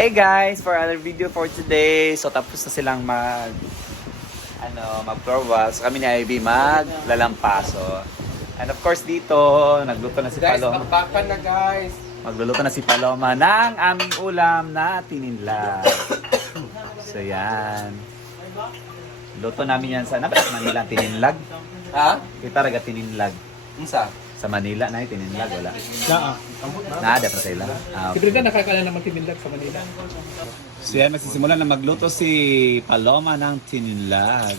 Hey guys, for another video for today. So tapos na silang mag-floor wash. Kami ni Ivy maglalampaso. And of course dito, nagluto na si Paloma. Bakbakan na guys. Magluluto na si Paloma ng aming ulam na tininlag. So yan. Luto namin yan sa Manila tininlag. Ha? Kita raga tininlag. Unsa? Sa Manila na tininlag wala. Naa. Nada pa sila. Siyempre ka nakakala naman tinindag sa Manila. So yan, magsisimula na magluto si Paloma ng tininlag.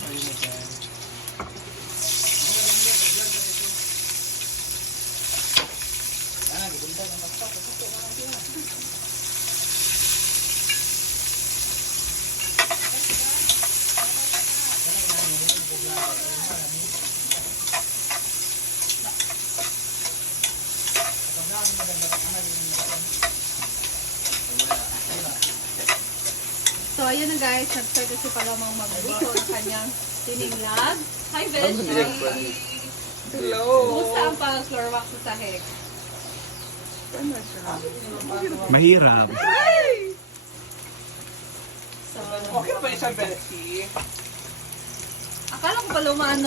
So, ayun na guys, nag-start na si Palomang magluto ng kanyang tininglag. Hi, Beshi! Hello. Kumusta ang pang-floor wax sa sahig? Mahirap. So, Okay pa siya, Bessie. akala ko Paloma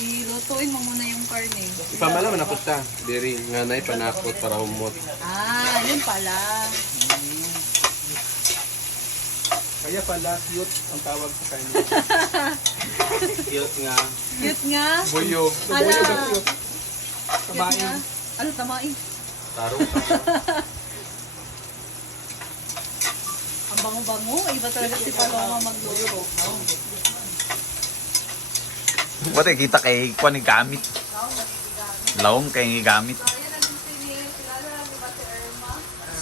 ilutuin mo muna yung karne. Ipamalaman ako siya. Diri, nganay panakot para umot. Ah, yun pala. Kaya pala cute ang tawag sa kanya. Cute nga. Cute nga. Buyog. Ala. cute. Cute nga. Ano, tamain. Tarong ka. Ang bango-bango. Iba talaga si Paloma magluto. Buti kita kay kuan ni gamit. Lawom kay gamit.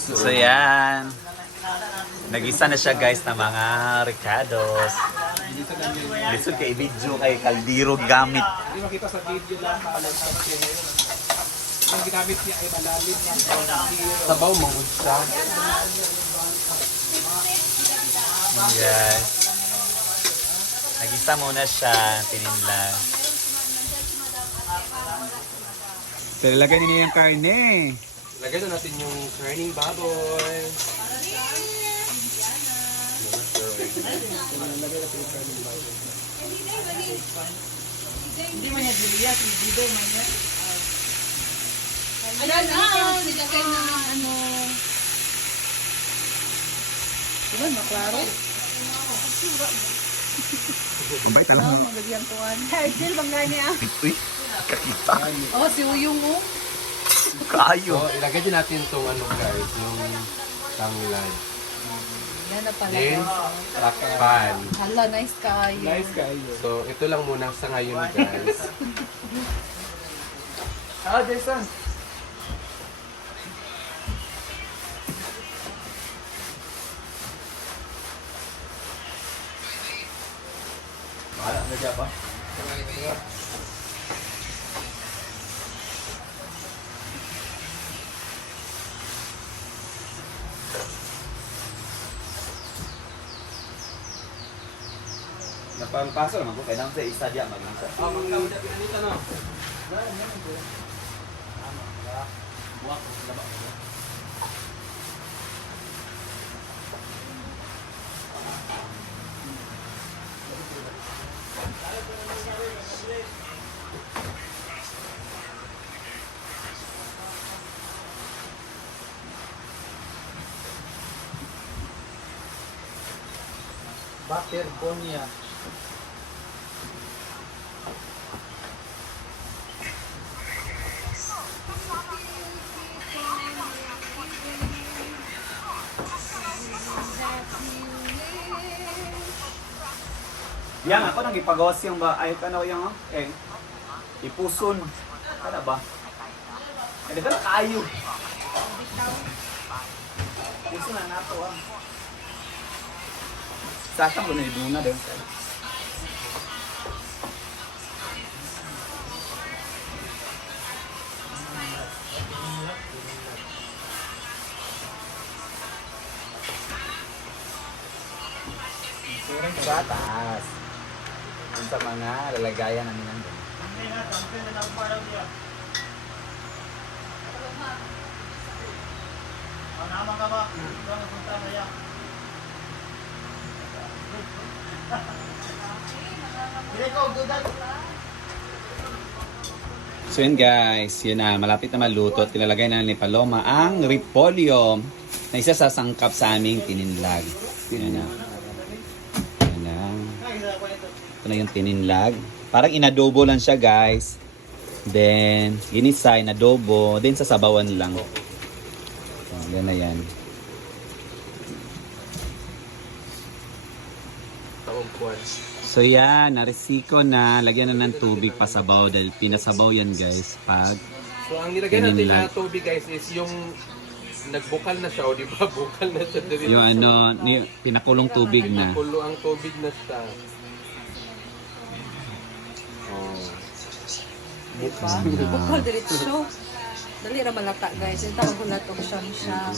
So yan. Nagisa na siya guys ng mga ricados. Lisod kay video kay kaldero gamit. Hindi makita sa video lang paalam sa kanya. Ang ginamit niya ay malalim ng kaldero. Sabaw, mangod siya. Yes. Nagisa muna siya, tininlang. Pero lagyan niya yung karne. Lagyan na natin yung turning baboy. Hindi man niya biliya. Hindi man niya. Ayan na. Nilagay na Diba, maklaro? Ang bait talaga. Magagyan tuwan. Hergel, bang gani ah. Uy, kakita. Oh, si Uyong mo. Kayo. So, ilagay din natin itong guys, yung tanglad. Yan na pala. Then, takpan. Hala, nice kayo. Nice kayo. So, ito lang muna sa ngayon guys. Ah, Jason. Wala, nagya pa. Napangpaso naman ko, kailangan sa isa diya mag-isa. Oh, magkawad na pinanita no? Butter Bonia. Yang ako nang ipagawas yung ba ay ano yung ipuson. Kada ba? Ay dala kayo. Puson na nato ah. Saka mo na ibuna doon. Sa taas. Yung sa mga lalagayan namin nandun. Nama ka ba? Ito ang punta kaya. So yun guys, yun na, malapit na maluto. Tinalagay na ni Paloma ang repolyo na isa sa sangkap sa aming tininlag. Yan na. Yan na. Ito na yung tininlag. Parang inadobo lang siya guys. Then, ginisa, inadobo. Then, sasabawan lang. Yan na yan. Taong kuwan. So yan, narisiko na. Lagyan na ng tubig pasabaw dahil pinasabaw yan guys. Pag So ang nilagay natin Tininlag. na tubig guys is yung nagbukal na siya o di ba? Bukal na siya. yung ano, pinakulong tubig na. Kulo ang tubig na siya. Oh. Bukol diretsyo. Dali ra malata guys. Ito ang bulat og siya.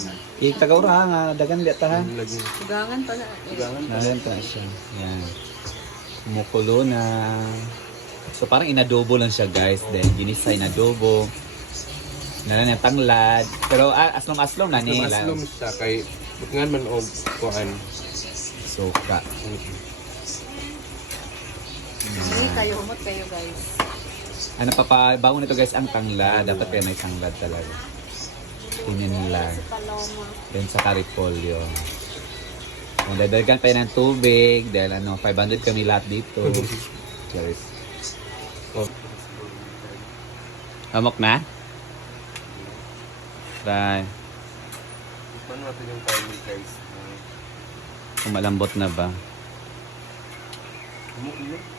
Tagawra nga, dagan liat ha. Lagi. Sugangan pa na. Nalan pa siya. Yan. Kumukulo na. So parang inadobo lang siya guys. Then ginisa inadobo. Nalan yung tanglad. Pero aslong-aslong na ni. Maslom siya kay bukangan man og kuan. Suka. Hindi kayo humot kayo guys. Ano papabangon nito guys ang tanglad. Dapat kaya may tanglad talaga. Tininlag. Then sa karipolyo. Kung dadalgan pa yun ng tubig, dahil 500 kami lahat dito. Guys. Oh. Hamok na? Try. Paano natin yung timing guys? Kung malambot na ba?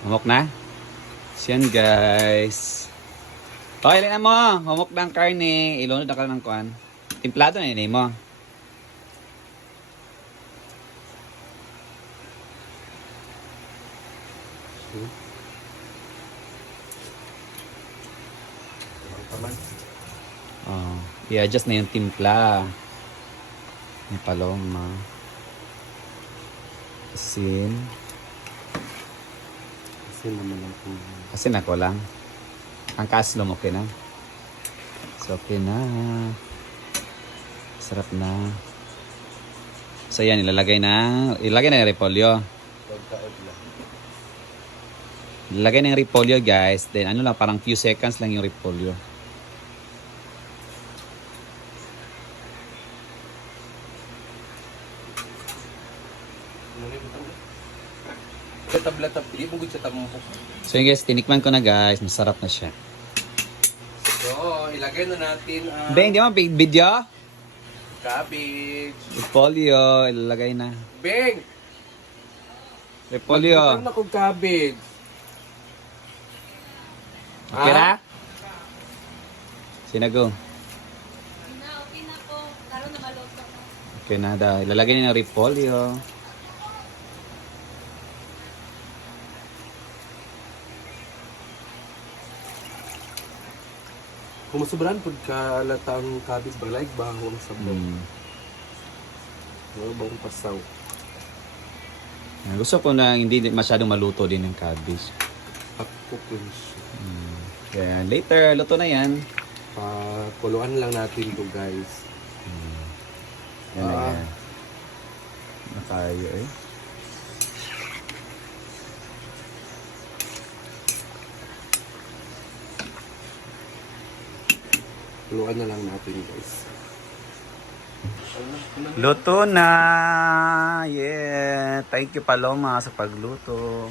Hamok na? Siyan guys. Okay, ilan mo. Hamok na ang karne. Ilunod na ka ng kuan. Timplado na yun mo. Oh, i-adjust na yung timpla. Ni Paloma. Asin. Kasi naman ang tubig. Asin ako lang. Ang kaaslong okay na. So okay na. Sarap na. So yan, ilagay na yung repolyo. Pagkaod lang. Ilagay na yung repolyo guys. Then ano lang, parang few seconds lang yung repolyo. Tabla-tab, hindi mo gud siya tamumpok. So yun guys, tinikman ko na guys. Masarap na siya. So, ilagay na natin ang Beng, di mo big video? cabbage. Repolyo, ilalagay na. Beng! Repolyo. Magputang na kong cabbage. Okay na? Sinago. Okay na po. Laro na maluto. Okay na daw. Ilalagay na yung repolyo. Kung masobrahan po ka latang cabbage ba, like ba ang sabon? Wala ba akong pasaw? Gusto ko na hindi masyadong maluto din yung cabbage. Ako po siya. Kaya later, luto na yan. Pakuluan lang natin to guys. Yan na yan. Nakayo eh. Kuluan na lang natin guys. Luto na! Yeah! Thank you Paloma sa pagluto.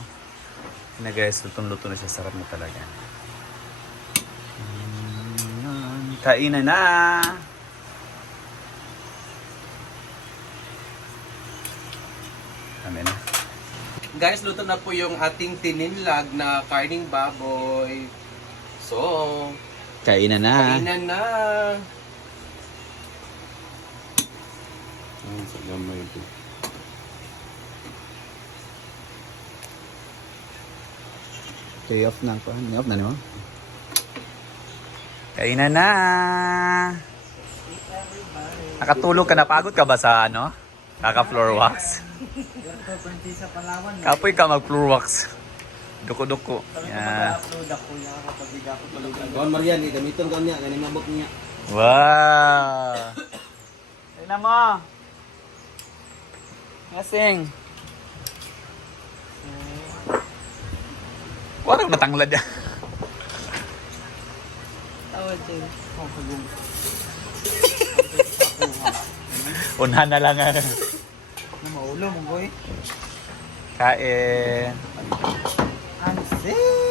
Yan na guys, lutong-luto na siya. Sarap na talaga. Kainan na! Kami na. Guys, luto na po yung ating tininlag na karning baboy. So, Kainan na. kainan na! Ay, sa gamay ito. Okay, off na ako. Off na mo. Kainan na. Nakatulog ka na. Pagod ka ba sa Kaka-floor wax? Kapoy ka mag-floor wax. Duko-duko. Yeah. Kawan Marian, gamiton ko niya, ganing mabok niya. Wow! Tignan mo! Ngasing! Parang natanglad yan. Tawad din. Unahan na lang. Na maulo mo boy. Kain. Ang sip.